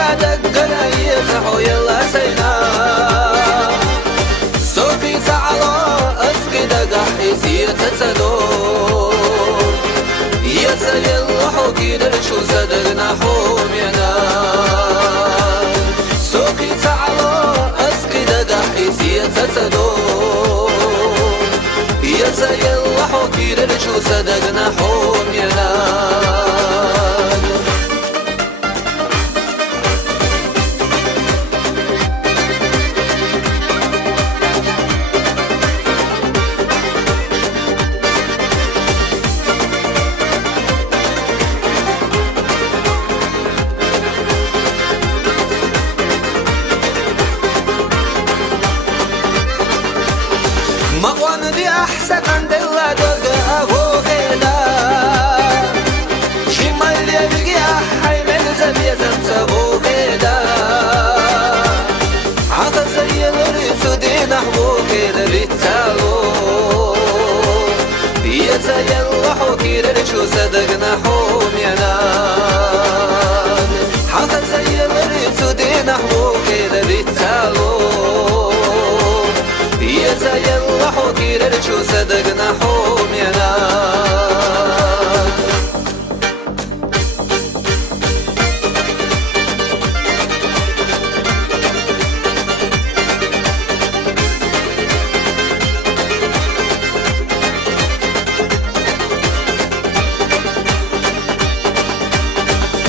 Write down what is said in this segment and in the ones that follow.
قعدك قناي زحو يلا سينا سوقي تعالى اسقي دقح يسير تتسدو يسأل الله كيدر شو صدقنا حوم ينا سوقي تعالى اسقي دقح يسير تتسدو يسأل الله كيدر شو صدقنا حوم ينا مقوان دي أحسن عند الله دقا أبو غيدا شمال يبقى حي من زبيا زمسبو غيدا عقل زي الريس ودين أحبو غيدا بيتسالو يزاي الله كير شو صدقنا حوم ينام عقل زي الريس ودين أحبو غيدا بيتسالو يزاي الله كير شو صدقنا حوم ينام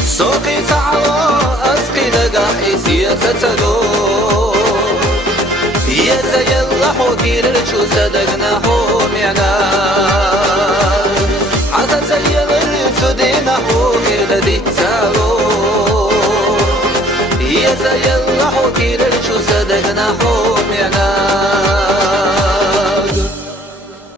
سوقي تعالى اسقي دقح يسير تتسدو يزاي الله كير شو صدقنا حوم ينام عسى زي الريس ودينا حوم يلدي تسالو يزاي الله كير شو صدقنا حوم ينام